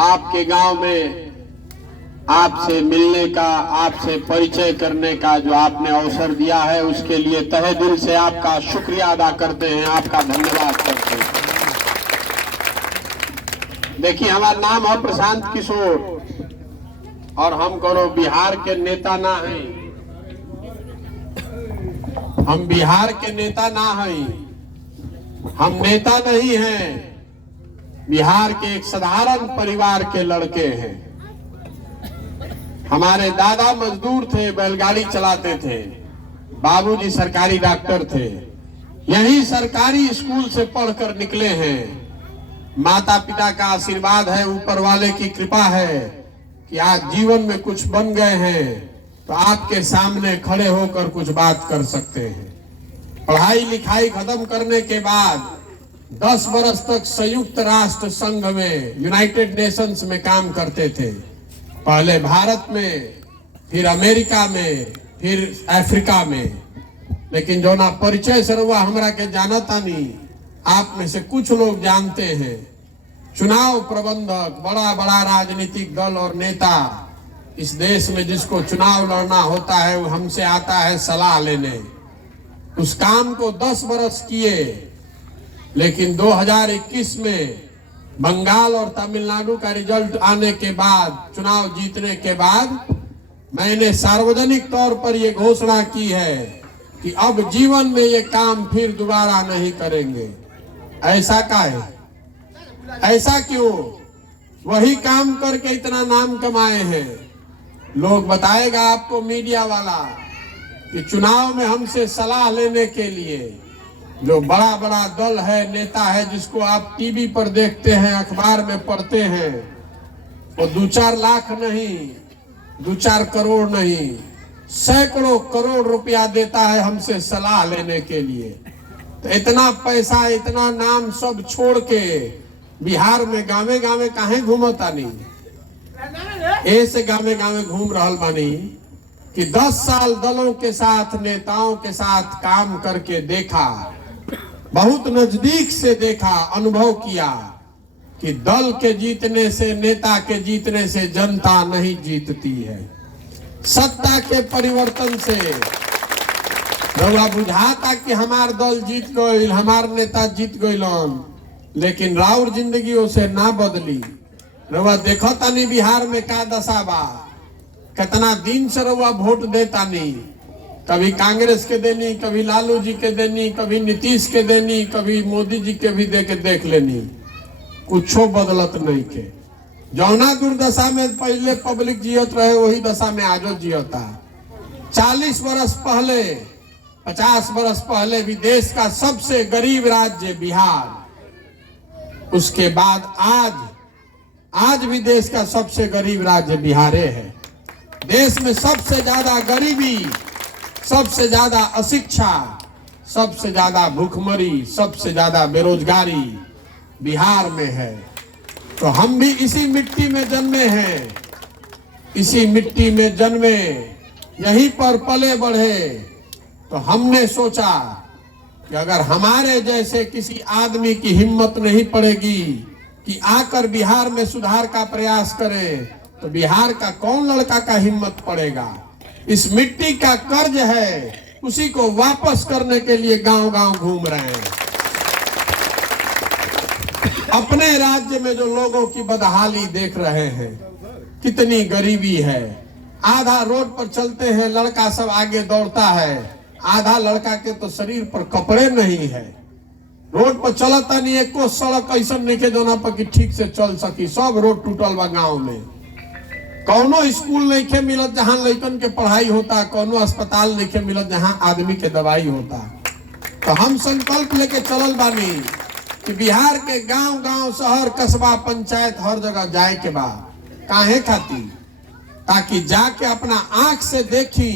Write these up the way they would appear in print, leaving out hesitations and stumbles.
आपके गांव में आपसे मिलने का, आपसे परिचय करने का जो आपने अवसर दिया है, उसके लिए तहे दिल से आपका शुक्रिया अदा करते हैं, आपका धन्यवाद करते हैं। देखिए, हमारा नाम है प्रशांत किशोर और हम करो बिहार के नेता ना हैं। हम बिहार के नेता ना हैं, हम नेता नहीं हैं, बिहार के एक साधारण परिवार के लड़के हैं। हमारे दादा मजदूर थे, बैलगाड़ी चलाते थे, बाबूजी सरकारी डॉक्टर थे, यही सरकारी स्कूल से पढ़कर निकले हैं। माता पिता का आशीर्वाद है, ऊपर वाले की कृपा है कि आज जीवन में कुछ बन गए हैं, तो आपके सामने खड़े होकर कुछ बात कर सकते हैं। पढ़ाई लिखाई खत्म करने के बाद 10 वर्ष तक संयुक्त राष्ट्र संघ में, यूनाइटेड नेशंस में काम करते थे। पहले भारत में, फिर अमेरिका में, फिर अफ्रीका में। लेकिन जो ना परिचय से हुआ हमरा के जानता नहीं, आप में से कुछ लोग जानते हैं। चुनाव प्रबंधक, बड़ा बड़ा राजनीतिक दल और नेता इस देश में जिसको चुनाव लड़ना होता है, वो हमसे आता है सलाह लेने। उस काम को 10 वर्ष किए, लेकिन 2021 में बंगाल और तमिलनाडु का रिजल्ट आने के बाद, चुनाव जीतने के बाद, मैंने सार्वजनिक तौर पर यह घोषणा की है कि अब जीवन में ये काम फिर दोबारा नहीं करेंगे। ऐसा का है? ऐसा क्यों? वही काम करके इतना नाम कमाए हैं। लोग बताएगा आपको, मीडिया वाला, कि चुनाव में हमसे सलाह लेने के लिए जो बड़ा बड़ा दल है, नेता है, जिसको आप टीवी पर देखते हैं, अखबार में पढ़ते हैं, वो 2-4 लाख नहीं, 2-4 करोड़ नहीं, सैकड़ों करोड़ रुपया देता है हमसे सलाह लेने के लिए। तो इतना पैसा, इतना नाम सब छोड़ के बिहार में गावे गावे काहे घूमता नहीं? ऐसे गावे गावे घूम रहल बानी कि 10 साल दलों के साथ, नेताओं के साथ काम करके देखा, बहुत नजदीक से देखा, अनुभव किया कि दल के जीतने से, नेता के जीतने से जनता नहीं जीतती है। सत्ता के परिवर्तन से रउआ बुझाता कि हमार दल जीत गई, हमार नेता जीत गइलन, लेकिन राउर जिंदगी उसे ना बदली। रउआ देखता नहीं बिहार में का दशा बा, कितना दिन से रउआ वोट देता नहीं, कभी कांग्रेस के देनी, कभी लालू जी के देनी, कभी नीतीश के देनी, कभी मोदी जी के भी दे के देख लेनी, कुछो बदलत नहीं के। जौना दुर्दशा में पहले पब्लिक जियत रहे, वही दशा में आजो जियता। 40 वर्ष पहले, 50 वर्ष पहले भी देश का सबसे गरीब राज्य बिहार, उसके बाद आज भी देश का सबसे गरीब राज्य बिहारे है। देश में सबसे ज्यादा गरीबी, सबसे ज्यादा अशिक्षा, सबसे ज्यादा भूखमरी, सबसे ज्यादा बेरोजगारी बिहार में है। तो हम भी इसी मिट्टी में जन्मे हैं, इसी मिट्टी में जन्मे, यहीं पर पले बढ़े। तो हमने सोचा कि अगर हमारे जैसे किसी आदमी की हिम्मत नहीं पड़ेगी कि आकर बिहार में सुधार का प्रयास करे, तो बिहार का कौन लड़का का हिम्मत पड़ेगा? इस मिट्टी का कर्ज है, उसी को वापस करने के लिए गांव गांव घूम रहे हैं। अपने राज्य में जो लोगों की बदहाली देख रहे हैं, कितनी गरीबी है। आधा रोड पर चलते हैं, लड़का सब आगे दौड़ता है, आधा लड़का के तो शरीर पर कपड़े नहीं है। रोड पर चलता नहीं, एको सड़क ऐसा नहीं के जोना पर कि ठीक से चल सकी, सब रोड टूटल बा गांव में। कौनो स्कूल नहीं के मिलत जहां लड़कन के पढ़ाई होता, कौनो अस्पताल नहीं के मिलत जहां आदमी के दवाई होता। तो हम संकल्प लेके चलल बानी कि बिहार के गांव गांव, शहर, कस्बा, पंचायत, हर जगह जाए के बाद। काहे खातिर? ताकि जाके अपना आंख से देखी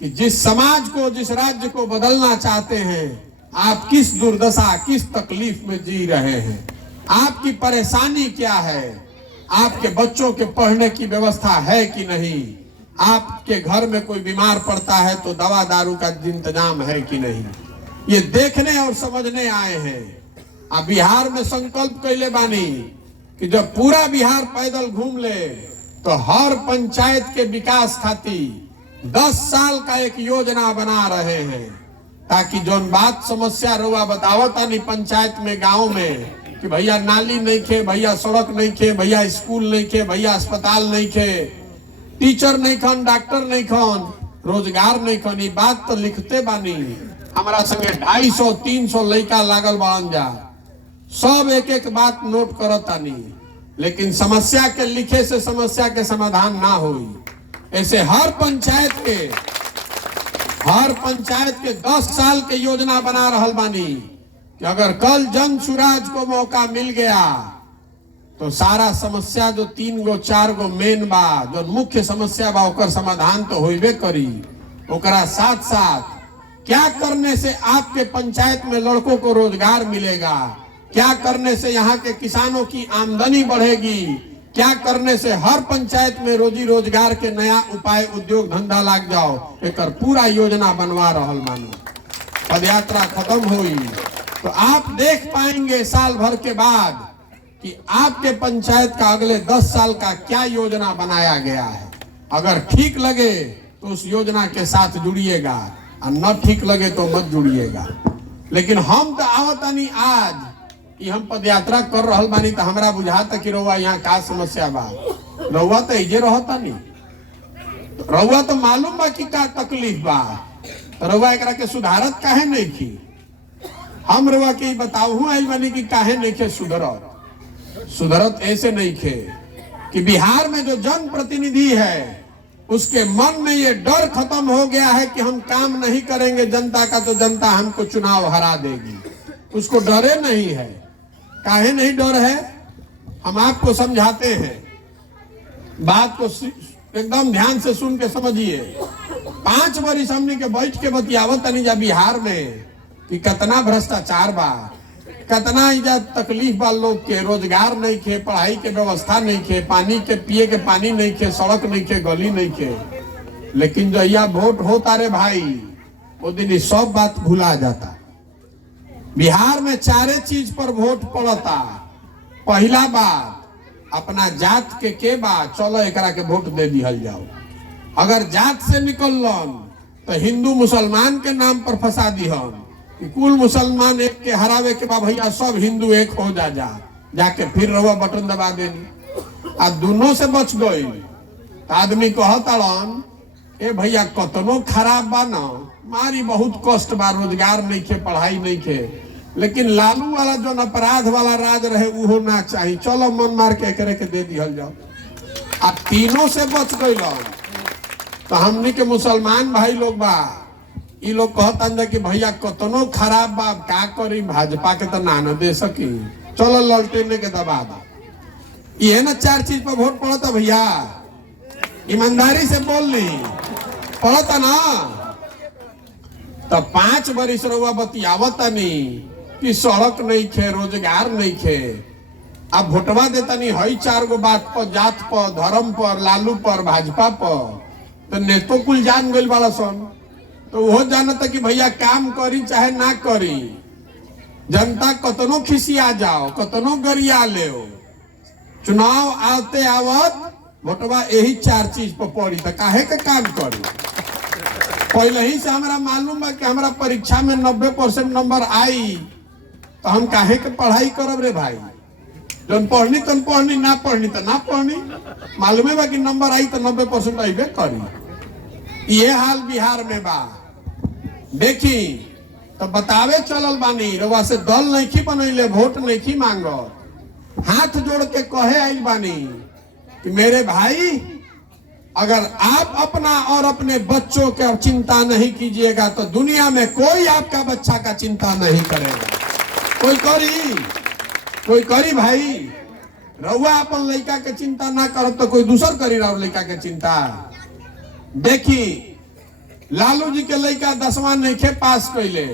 कि जिस समाज को, जिस राज्य को बदलना चाहते हैं, आप किस दुर्दशा, किस तकलीफ में जी रहे हैं, आपकी परेशानी क्या है, आपके बच्चों के पढ़ने की व्यवस्था है कि नहीं, आपके घर में कोई बीमार पड़ता है तो दवा दारू का इंतजाम है कि नहीं, ये देखने और समझने आए हैं। बिहार में संकल्प कैले बानी कि जब पूरा बिहार पैदल घूम ले तो हर पंचायत के विकास खातिर 10 साल का एक योजना बना रहे हैं, ताकि जोन बात समस्या रुआ बतावता नहीं पंचायत में गांव में कि भैया नाली नहीं खे, भैया सड़क नहीं खे, भैया स्कूल नहीं खे, भैया अस्पताल नहीं खे, टीचर नहीं खन, डॉक्टर नहीं खन, रोजगार नहीं खन, ये बात तो लिखते बानी। हमारा संगे 250-300 लड़का लागल बाड़न जा, सब एक एक बात नोट करता नहीं, लेकिन समस्या के लिखे से समस्या के समाधान ना हुई। ऐसे हर पंचायत के 10 साल के योजना बना रहल बानी कि अगर कल जन सुराज को मौका मिल गया तो सारा समस्या जो 3 गो 4 गो मेन बा, जो मुख्य समस्या बा, ओकर समाधान तो होइबे करी। ओकरा साथ साथ क्या करने से आपके पंचायत में लड़कों को रोजगार मिलेगा, क्या करने से यहाँ के किसानों की आमदनी बढ़ेगी, क्या करने से हर पंचायत में रोजी रोजगार के नया उपाय, उद्योग धंधा लाग जाओ, एक पूरा योजना बनवा रहल मानो। पदयात्रा खत्म हुई तो आप देख पाएंगे साल भर के बाद कि आपके पंचायत का अगले 10 साल का क्या योजना बनाया गया है। अगर ठीक लगे तो उस योजना के साथ जुड़िएगा, और न ठीक लगे तो मत जुड़िएगा। लेकिन हम तो आवतानी आज कि हम पदयात्रा कर रहल बानी तो हमरा बुझाता कि रउआ यहाँ का समस्या बा। रउआ तो इजे रहता नहीं, रउआ तो मालूम बा कि का तकलीफ बा, तो रउआ एकरा के सुधारत काहे नहीं की। हम रउआ के बताऊ आई बानी कि काहे नहीं के सुधरत ऐसे नहीं खे कि बिहार में जो जन प्रतिनिधि है उसके मन में ये डर खत्म हो गया है कि हम काम नहीं करेंगे जनता का तो जनता हमको चुनाव हरा देगी। उसको डरे नहीं है। काहे नहीं डर है, हम आपको समझाते हैं, बात को एकदम ध्यान से सुन के समझिए। 5 वर्ष हमने के बैठ के बतियावत नहीं जा बिहार में कि कितना भ्रष्टाचार बा, कितना इजा तकलीफ बा, लोग के रोजगार नहीं खे, पढ़ाई के व्यवस्था नहीं खे, पानी के पिए के पानी नहीं खे, सड़क नहीं खे, गली नहीं खे। लेकिन जो यह वोट होता रे भाई, वो दिन ये सब बात भुला जाता। बिहार में 4 चीज पर वोट पड़ता। पहला बात अपना जात के बात, चलो एकरा के वोट दे दिहल जाओ। अगर जात से निकलन तो हिंदू मुसलमान के नाम पर फंसा दिहन कि कुल मुसलमान एक के हरावे के बाद भैया सब हिंदू एक हो जाके फिर रवा बटन दबा देनी। आ दोनों से बच गई। आदमी कहताड़न ए भैया कतनो खराब बा न, मारी बहुत कष्ट बा, रोजगार नहीं खे, पढ़ाई नहीं खे, लेकिन लालू वाला जो अपराध वाला राज रहे वो ना चाहिए, चलो मन मार के करे के दे दिहल जाओ। आ तीनों से बच गई। तो हमने के मुसलमान भाई लोग बा, ये लोग कहता कि भैया कतनो खराब बा का करी, भाजपा के तो ना न दे सकी, चलो ललटेने के दबा दो। ये ना 4 चीज पर वोट पड़ता भैया, ईमानदारी से बोल ली, पड़ता ना। तो 5 वर्ष रउआ बतियावता नहीं कि सड़क नहीं खे, रोजगार नहीं खे। अब वोटवा देता नहीं हई 4 गो बात पर, जात पर, धर्म पर, लालू पर, भाजपा पर, तो नेतो कुल जान गइल बाड़ा सन। तो वो जानता कि भैया काम करी चाहे ना करी, जनता कतनो खिसिया जाओ, कतनो गरिया ले, चुनाव आते आवत वोटवा यही 4 चीज पर पड़ी, तो काहे के काम करी। पहले ही से हमारा मालूम है कि हमारा परीक्षा में 90% नंबर आई, तो हम काहे के पढ़ाई करब रे भाई। जन पढ़नी तन पढ़नी, ना पढ़नी तो ना पढ़नी, मालूम है कि नंबर आई तो 90% अबे करी। ये हाल बिहार में बा। देखी तो बतावे चलल बानी, रवा से दल नहीं बनैले, वोट नहीं मांगो, हाथ जोड़ के कहे आई बानी कि मेरे भाई अगर आप अपना और अपने बच्चों का चिंता नहीं कीजिएगा तो दुनिया में कोई आपका बच्चा का चिंता नहीं करेगा। कोई करी भाई। रउआ अपन लड़का के चिंता ना करब तो कोई दूसर करी रहा लड़का के चिंता। देखी लालू जी के लड़का 10वां नहीं खे पास कैले,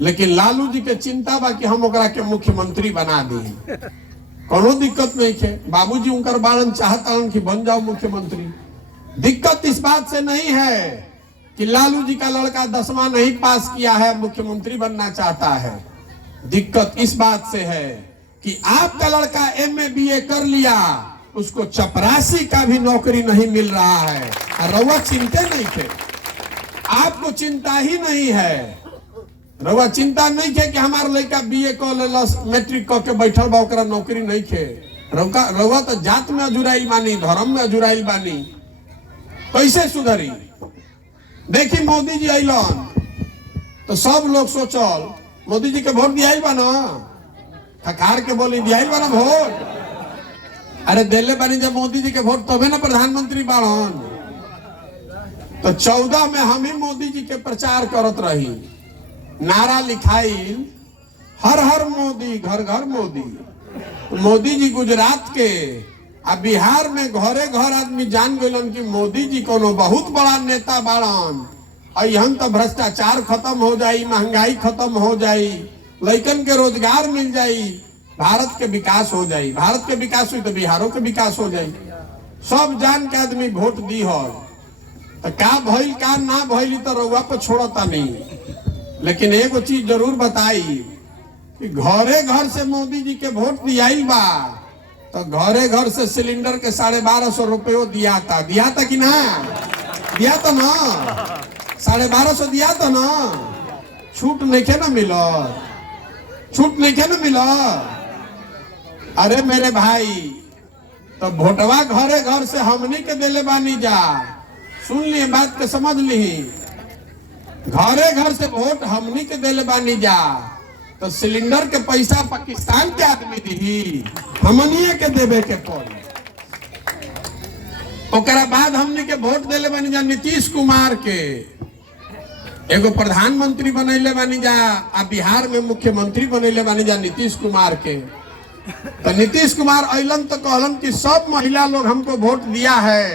लेकिन लालू जी के चिंता बा कि हम ओकरा के मुख्यमंत्री बना दी। कोनो दिक्कत नहीं खे, बाबूजी उनकर बालन चाहता कि बन जाओ मुख्यमंत्री। दिक्कत इस बात से नहीं है कि लालू जी का लड़का 10वां नहीं पास किया है, मुख्यमंत्री बनना चाहता है। दिक्कत इस बात से है कि आपका लड़का MA BA कर लिया, उसको चपरासी का भी नौकरी नहीं मिल रहा है। रउआ चिंता नहीं थे, आपको चिंता ही नहीं है। रउआ चिंता नहीं थे कि हमारा लड़का BA कर लेलस, मैट्रिक कर के बैठल बा, ओकरा नौकरी नहीं थे। रउआ तो जात में अजुराइल बानी, धर्म में अजुराइल बानी, कैसे सुधरी? देखी मोदी जी अलन तो सब लोग सोचल मोदी जी के वोट दियाइल बा ना, खकार के बोली दियाइल बा ना वोट। अरे दिल्ली बानी जब मोदी जी के वोट तबे ना प्रधानमंत्री बाड़न। तो 14 में हम ही मोदी जी के प्रचार करत रही, नारा लिखाई हर हर मोदी, घर घर मोदी। मोदी जी गुजरात के आ बिहार में घरे घर आदमी जान गलन कि मोदी जी कोनो बहुत बड़ा नेता बाड़न। अहन तो भ्रष्टाचार खत्म हो जाई, महंगाई खत्म हो जाई, लइकन के रोजगार मिल जाई, भारत के विकास हो जाई। भारत के विकास हुई तो बिहारों के विकास हो जाई। सब जान के आदमी वोट दी हो, तो का भइल का ना भइल तो रउआ पे छोड़ता नहीं। लेकिन एगो चीज जरूर बताई कि घरे घर से मोदी जी के वोट दियाइल बा, तो घरे घर से सिलेंडर के 1250 रुपये दिया था कि ना? दिया था ना, 1250 दिया था ना। छूट नहीं के ना मिलो, छूट नहीं के ना मिलो। अरे मेरे भाई, तो वोटवा घरे घर से हमनी के दिले बानी जा। सुन लिए बात के, समझ ली, घरे घर से वोट हमनी के दिले बानी जा। तो सिलेंडर के पैसा पाकिस्तान के आदमी दी, हमनिए के देवे के पड़ी। ओकरा बाद हमने के वोट दिले बानी जा नीतीश कुमार के, एगो प्रधानमंत्री बनैले बानी जा, आ बिहार में मुख्यमंत्री बनैले बानी जा नीतीश कुमार के। तो नीतीश कुमार अलन तो कहलन कि सब महिला लोग हमको वोट दिया है,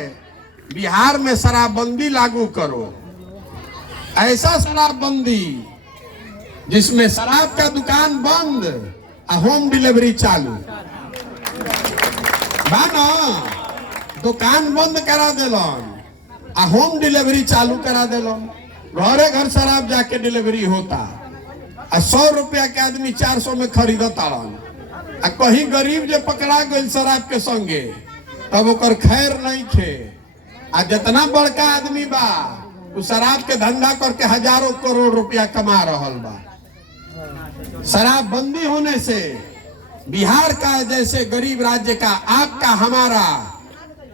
बिहार में शराबबंदी लागू करो। ऐसा शराबबंदी जिसमें शराब का दुकान बंद, होम डिलीवरी चालू बाना, दुकान बंद करा दिलन, होम डिलीवरी चालू करा दिलन। घरे घर शराब जाके डिलीवरी होता, 100 रुपया के आदमी 400 में खरीदता। कहीं गरीब जो पकड़ा गई शराब के संगे, तब ओकर खैर नहीं थे। जितना बड़का आदमी बा, उस शराब के धंधा करके हजारों करोड़ रुपया कमा रहल बा। शराबबंदी होने से बिहार का जैसे गरीब राज्य का, आपका हमारा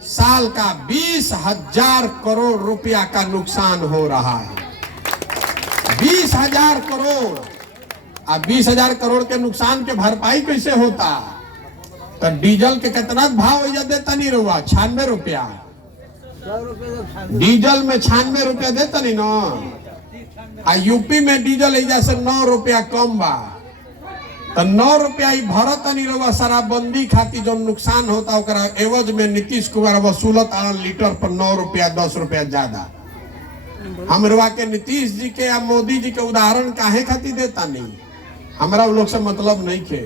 साल का 20,000 करोड़ रुपया का नुकसान हो रहा है। 20,000 करोड़। अब 20,000 करोड़ के नुकसान के भरपाई कैसे होता? तो डीजल के कितना भाव देता नहीं रुआ? 96 रुपया। डीजल में 96 रुपया देता नहीं ना। यूपी में डीजल एजा से 9 रुपया कम बा, तो 9 रुपया ही भरत नहीं रहुआ। शराबबंदी खातिर जो नुकसान होता ओकरा एवज में नीतीश कुमार वसूलत लीटर पर 9 रुपया 10 रुपया ज्यादा। हम रुआ के नीतीश जी के या मोदी जी के उदाहरण काहे खातिर देता नहीं? हमारा लोग से मतलब नहीं के,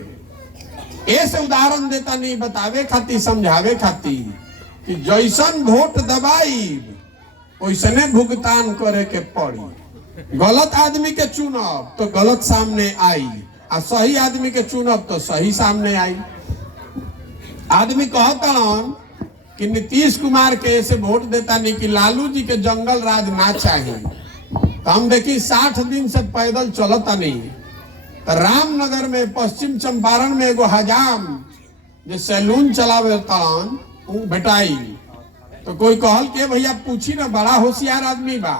ऐसे उदाहरण देता नहीं, बतावे खातिर, समझावे खातिर कि जैसन वोट दबाई वैसने भुगतान करे के पड़ी। गलत आदमी के चुनब तो गलत सामने आई, और सही आदमी के चुनब तो सही सामने आई। आदमी कहता कि नीतीश कुमार के ऐसे वोट देता नहीं कि लालू जी के जंगल राज ना चाहिए। तो हम देखी 60 दिन से पैदल चलता नहीं। तो रामनगर में, पश्चिम चंपारण में एगो हजाम जो सैलून चलावे तड़न बेटाई, तो कोई कहल के भैया पूछी ना, बड़ा होशियार आदमी बा।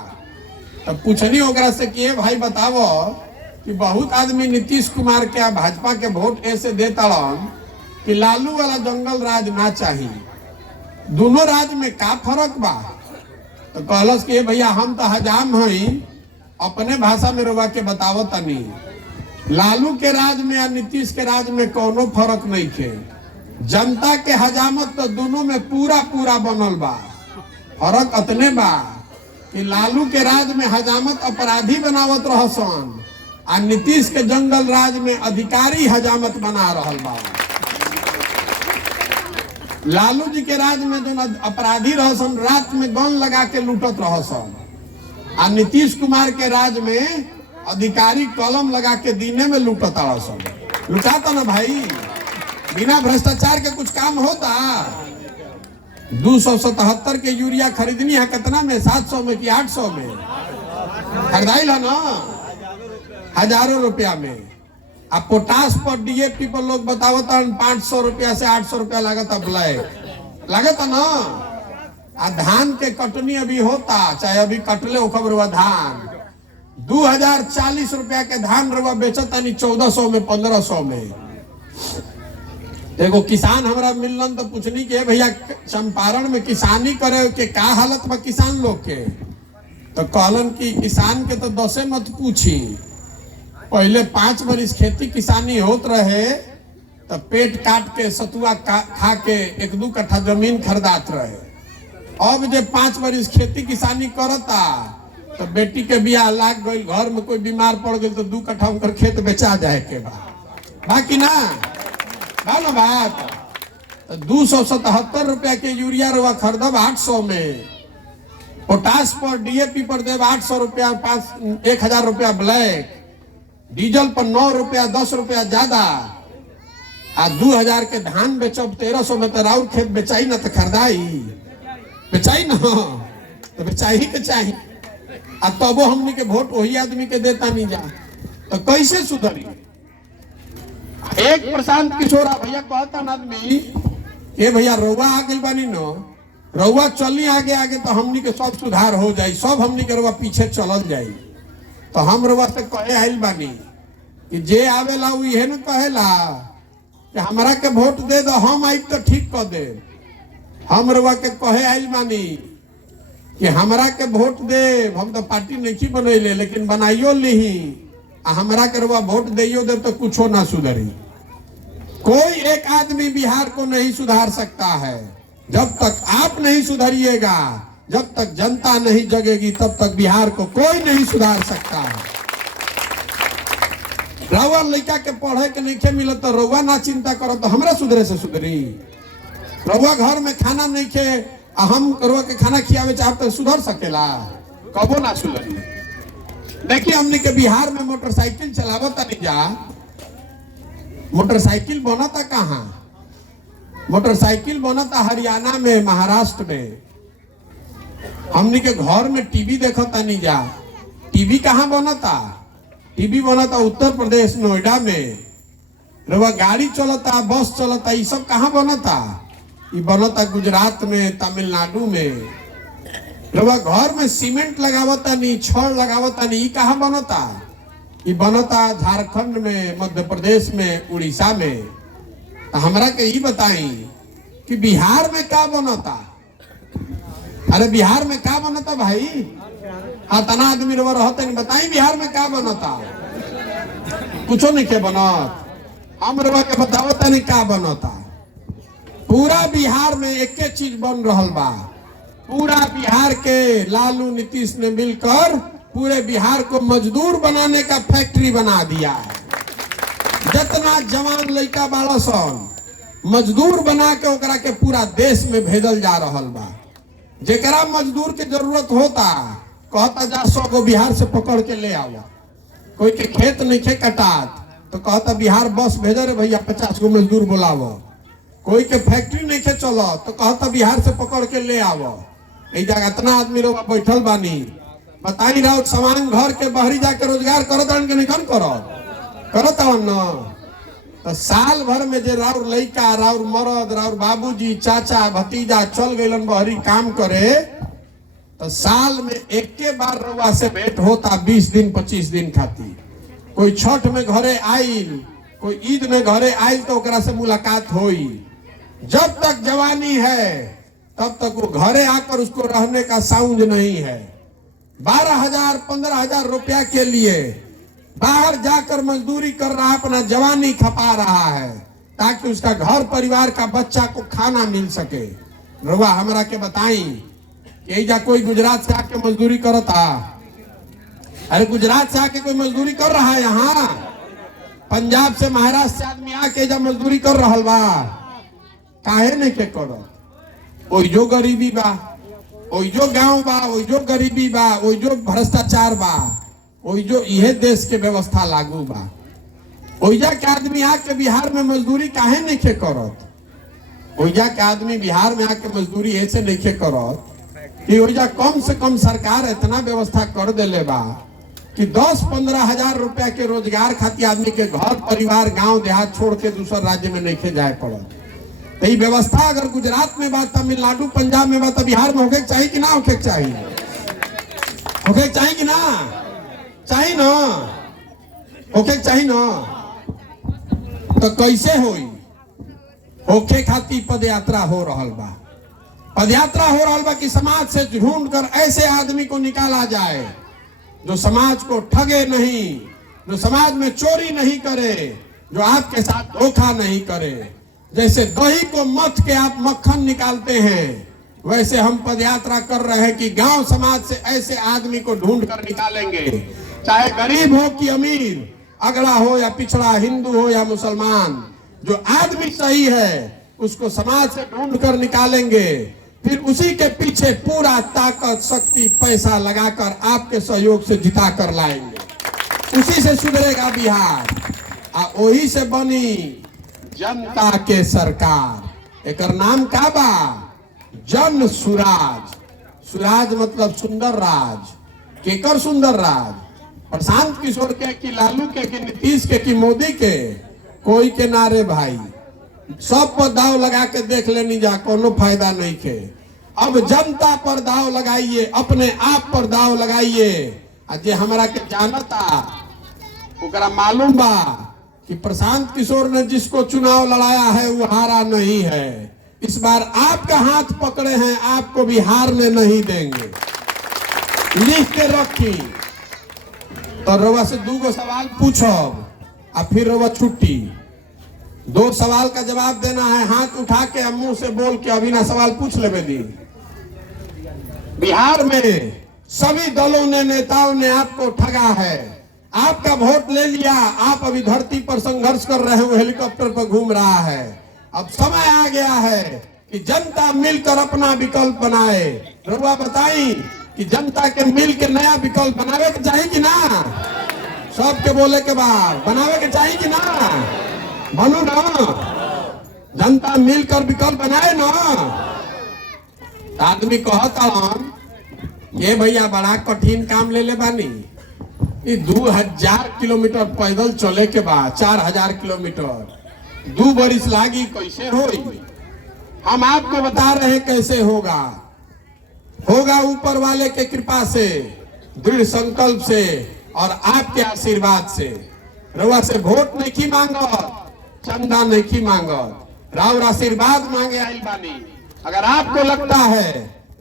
तो पूछनी ओकरा से कि भाई बतावो कि बहुत आदमी नीतीश कुमार के भाजपा के वोट ऐसे देता कि लालू वाला जंगल राज ना चाहिए, दोनों राज में का फर्क बा? तो कहलस कि भैया हम तो हजाम हई, अपने भाषा में रुआ के बतावो तनी, लालू के राज में या नीतीश के राज में कोनो फर्क नहीं थे। जनता के हजामत तो दोनों में पूरा पूरा बनल बा। फर्क अतने बा कि लालू के राज में हजामत अपराधी बनावत रहसन, और नीतीश के जंगल राज में अधिकारी हजामत बना रहल बा। लालू जी के राज में जो अपराधी रहसन रात में गन लगा के लूटत रहसन, और नीतीश कुमार के राज में अधिकारी कलम लगा के दीने में लूटता सब लुटाता ना भाई। बिना भ्रष्टाचार के कुछ काम होता? 277 के यूरिया खरीदनी है कितना में? 700 में कि 800 में खरीदाई ला ना, हजारों रुपया में। अब पोटास पर डीएपी पर लोग बतावता 500 रुपया से 800 रुपया लागत ब्लैक लागत ना। आ धान के कटनी अभी होता, चाहे अभी कटले खबर हुआ धान 2040 रुपया के धान रुआ बेचता नहीं 1400 में 1500 में। देखो किसान हमारा मिलन तो पूछनी के भैया चंपारण में किसानी करे के का हालत बा किसान लोग के, तो कहलन कि किसान के तो 10 मत पूछी। पहले 5 बरिस खेती किसानी होत रहे तो पेट काट के सतुआ खा के 1-2 कट्ठा जमीन खरीदात रहे। अब जब 5 बरिस खेती किसानी करता तो बेटी के बियाह लाग गई, घर में कोई बीमार पड़ गई तो 2 कट्ठा उनकर खेत बेचा जाए के बाकी ना बात। तो 277 रुपया के यूरिया रुआ खरीदब 800 में, पोटास पर डीएपी पर देव 800 रुपया 1000 रुपया ब्लैक, डीजल पर 9 रुपया 10 रुपया ज्यादा। आ 2000 के धान बेचब 1300 में तो राउर खेत बेचाई ना तो खरीदाई बेचाई ना, तो बेचाई के चाहिए। आ तबो हमनी के वोट वही आदमी के देता नहीं जा, तो कैसे सुधरी? एक प्रशांत किशोर भैया कहता ना आदमी के भैया रउआ आगे बानी नो, रउआ चली आगे आगे तो हमनी के सब सुधार हो जाई, सब हमनी के रउआ पीछे चलल जाई। तो हम रउआ से कहे आइल बानी कि जे आवेला उ इहे न कहेला कि हमरा के वोट दे दो, हम आई तो ठीक कर दे। हम रउआ के कहे आइल बानी कि हमरा के वोट दे, हम तो पार्टी नहीं बनैले लेकिन बनाइयो लीही, हमरा के रउआ वोट दियो दे तो कुछो ना सुधरी। कोई एक आदमी बिहार को नहीं सुधार सकता है। जब तक आप नहीं सुधरिएगा, जब तक जनता नहीं जगेगी, तब तक बिहार को कोई नहीं सुधार सकता है। रउआ लड़का के पढ़े के नहीं मिलत तो रउआ ना चिंता करो तो हमरा सुधरे से सुधरी। रउआ घर में खाना नहीं खे, हम रउआ के खाना खियावे चाहब तो सुधर सकेला? कबो ना सुधरी। देखिए हमने के बिहार में मोटरसाइकिल चलावता नहीं जा, मोटरसाइकिल बनता कहाँ? मोटरसाइकिल बनता हरियाणा में, महाराष्ट्र में। हमने के घर में टीवी देखता नहीं जा, टीवी कहाँ बनता? टीवी बनता उत्तर प्रदेश नोएडा में। रवा गाड़ी चलता, बस चलता, ये सब कहाँ बनता? ये बनता गुजरात में, तमिलनाडु में। रवा घर में सीमेंट लगावता नहीं, छड़ लगावता नहीं, ये कहाँ बनता? ये बनता झारखंड में, मध्य प्रदेश में, उड़ीसा में। तो हमरा के ये बताई कि बिहार में क्या बनता? अरे बिहार में क्या बनता भाई? हाँ तना आदमी रहते नहीं, बताई बिहार में क्या बनता? कुछो नहीं के बनत। हम रवा के बतावता नहीं क्या बनता। पूरा बिहार में एक चीज बन रहल बा। पूरा बिहार के लालू नीतीश ने मिलकर पूरे बिहार को मजदूर बनाने का फैक्ट्री बना दिया है। जितना जवान लड़का बाला सन मजदूर बना के ओकरा के पूरा देश में भेजल जा रहल बा। जेकरा मजदूर के जरूरत होता कहता जा 100 गो बिहार से पकड़ के ले आओ। कोई के खेत नहीं खे कटात तो कहता बिहार बस भेजे रे भैया 50 गो मजदूर बुलावो। कोई के फैक्ट्री नहीं खे चलो तो कहता बिहार से पकड़ के ले आओ। एक जगह इतना आदमी लोग बैठल बानी, बताई रहो सामान घर के बाहरी जाके रोजगार करत के नहीं करत न। तो साल भर में जे राउर लड़का, राउर मरद, राउर बाबूजी, चाचा, भतीजा चल गइलन बहरी काम करे, तो साल में एक के बार रउआ से भेंट होता 20 दिन 25 दिन खातिर। कोई छठ में घरे आइल, कोई ईद में घरे आइल तो ओकरा से मुलाकात होई। जब तक जवानी है तब तक वो घरे आकर उसको रहने का साउंड नहीं है। 12,000 15,000 रुपया के लिए बाहर जाकर मजदूरी कर रहा है, अपना जवानी खपा रहा है ताकि उसका घर परिवार का बच्चा को खाना मिल सके। रुआ हमरा के बताई कि जा कोई गुजरात से आके मजदूरी करता? अरे गुजरात से आके कोई मजदूरी कर रहा है? यहाँ पंजाब से, महाराष्ट्र से आदमी आके जा मजदूरी कर रहा बा, काहे नहीं के करो? ओई जो गरीबी बा, ओई जो गांव बा, ओई जो गरीबी बा, ओई जो भ्रष्टाचार बा, जो यह देश के व्यवस्था लागू बा। ओइजा के आदमी आके बिहार में मजदूरी काहे नहीं खे करत। ओइजा के आदमी बिहार में आके मजदूरी ऐसे नहीं खे करत कि ओइजा कम से कम सरकार इतना व्यवस्था कर देले बा कि 10-15 हजार रुपया के रोजगार खातिर आदमी के घर परिवार गांव देहात छोड़ के दूसर राज्य में नहीं खे जाए पड़त। तो ये व्यवस्था अगर गुजरात में बा, तमिलनाडु पंजाब में बा, तो बिहार में होके चाहिए कि ना होके चाहिए? होके चाहिए कि ना चाहिए? ना होके चाहिए ना। तो कैसे होई? होके खातिर पद यात्रा हो रहल बा। पद यात्रा हो रहल बा कि समाज से ढूंढ कर ऐसे आदमी को निकाला जाए जो समाज को ठगे नहीं, जो समाज में चोरी नहीं करे, जो आपके साथ धोखा नहीं करे। जैसे दही को मथ के आप मक्खन निकालते हैं, वैसे हम पदयात्रा कर रहे हैं कि गांव समाज से ऐसे आदमी को ढूंढ कर निकालेंगे, चाहे गरीब हो कि अमीर, अगड़ा हो या पिछड़ा, हिंदू हो या मुसलमान। जो आदमी सही है उसको समाज से ढूंढ कर निकालेंगे, फिर उसी के पीछे पूरा ताकत शक्ति पैसा लगाकर आपके सहयोग से जिता कर लाएंगे। उसी से सुधरेगा बिहार और वही से बनी जनता के सरकार। एक नाम का बा जन सुराज। सुराज मतलब सुंदर राज। केकर सुंदर राज? प्रशांत किशोर के कि लालू के कि नीतीश के कि मोदी के? कोई के नारे भाई। सब पर दाव लगा के देख लेनी जा, कोनो फायदा नहीं के। अब जनता पर दाव लगाइए, अपने आप पर दाव लगाइए। जे हमरा के जानता ओकरा मालूम बा कि प्रशांत किशोर ने जिसको चुनाव लड़ाया है वो हारा नहीं है। इस बार आपका हाथ पकड़े हैं, आपको भी हारने नहीं देंगे। लिख के रखी। तो रवा से 2 सवाल पूछो और फिर रवा छुट्टी। 2 सवाल का जवाब देना है, हाथ उठा के मुंह से बोल के अभी ना सवाल पूछ ले दी। बिहार में सभी दलों ने, नेताओं ने आपको ठगा है। आपका वोट ले लिया, आप अभी धरती पर संघर्ष कर रहे हो, हेलीकॉप्टर पर घूम रहा है। अब समय आ गया है कि जनता मिलकर अपना विकल्प बनाए। रउआ बताई कि जनता के मिल के नया विकल्प बनावे के चाहिए कि ना? सबके बोले के बाद बनावे के चाहिए कि ना? बनू ना, जनता मिलकर विकल्प बनाए ना। आदमी कहता ये भैया बड़ा कठिन काम ले ले बानी, 2000 किलोमीटर पैदल चले के बाद 4000 किलोमीटर 2 बरिस लागी, कैसे होई? हम आपको बता रहे हैं कैसे होगा। होगा ऊपर वाले के कृपा से, दृढ़ संकल्प से और आपके आशीर्वाद से। रउआ से वोट नहीं मांगो, चंदा नहीं मांगो, राउर आशीर्वाद मांगे आइल बानी। अगर आपको लगता है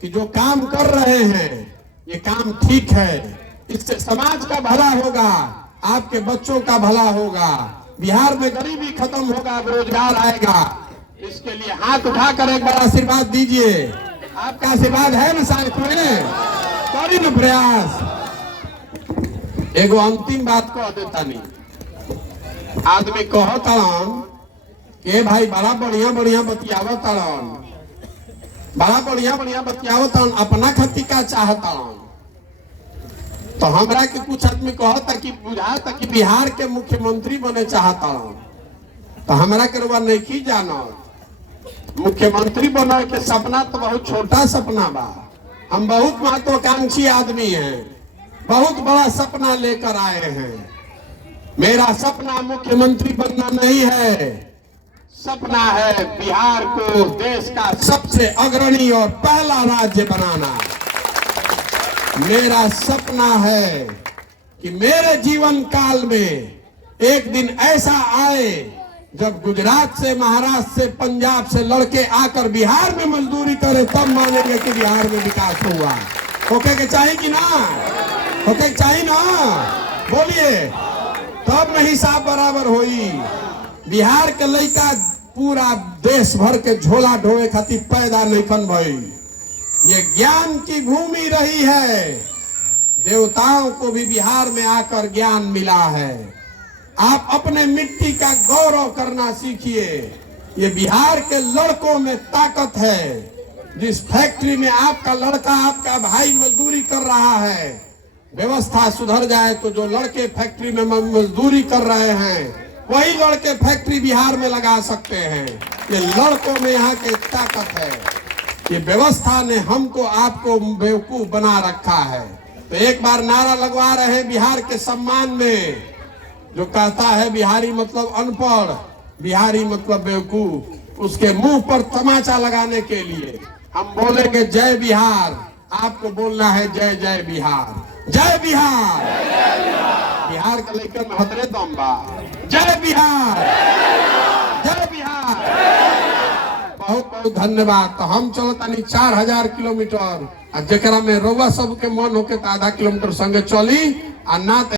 कि जो काम कर रहे हैं ये काम ठीक है, इससे समाज का भला होगा, आपके बच्चों का भला होगा, बिहार में गरीबी खत्म होगा, रोजगार आएगा, इसके लिए हाथ उठाकर एक बार आशीर्वाद दीजिए। आपका आशीर्वाद है ना साथ में? करी न प्रयास। एगो अंतिम बात कह देता नहीं। आदमी कहता के भाई बड़ा बढ़िया बढ़िया बतियावत, बड़ा बढ़िया बढ़िया बतियावत, अपना खातिर का चाहता। तो हमरा के कुछ आदमी कहता कि बुझाता कि बिहार के मुख्यमंत्री बने चाहता। तो हमरा के रुआ नहीं जाना, मुख्यमंत्री बने के सपना तो बहुत छोटा सपना बा। हम बहुत महत्वाकांक्षी आदमी हैं, बहुत बड़ा सपना लेकर आए हैं। मेरा सपना मुख्यमंत्री बनना नहीं है, सपना है बिहार को देश का सबसे अग्रणी और पहला राज्य बनाना। मेरा सपना है कि मेरे जीवन काल में एक दिन ऐसा आए जब गुजरात से, महाराष्ट्र से, पंजाब से लड़के आकर बिहार में मजदूरी करे, तब मानेंगे कि बिहार में विकास हुआ। होके के चाहिए कि ना? होके के चाहिए ना? बोलिए, तब नहीं हिसाब बराबर होई। बिहार के लड़का पूरा देश भर के झोला ढोए खातिर पैदा नहीं खन भई। ये ज्ञान की भूमि रही है, देवताओं को भी बिहार में आकर ज्ञान मिला है। आप अपने मिट्टी का गौरव करना सीखिए। ये बिहार के लड़कों में ताकत है। जिस फैक्ट्री में आपका लड़का, आपका भाई मजदूरी कर रहा है, व्यवस्था सुधर जाए तो जो लड़के फैक्ट्री में मजदूरी कर रहे हैं वही लड़के फैक्ट्री बिहार में लगा सकते हैं। ये लड़कों में यहाँ की ताकत है। ये व्यवस्था ने हमको आपको बेवकूफ बना रखा है। तो एक बार नारा लगवा रहे हैं बिहार के सम्मान में, जो कहता है बिहारी मतलब अनपढ़, बिहारी मतलब बेवकूफ, उसके मुंह पर तमाचा लगाने के लिए हम बोलेंगे जय बिहार। आपको बोलना है जय जय बिहार, जय बिहार। बिहार का लेकर महतरे दम्बा, जय बिहार, जय बिहार। बहुत बहुत धन्यवाद। तो हम चलो तनी 4000 किलोमीटर, जरा में रउआ सबके मन होके तो आधा किलोमीटर संगे चली, आ ना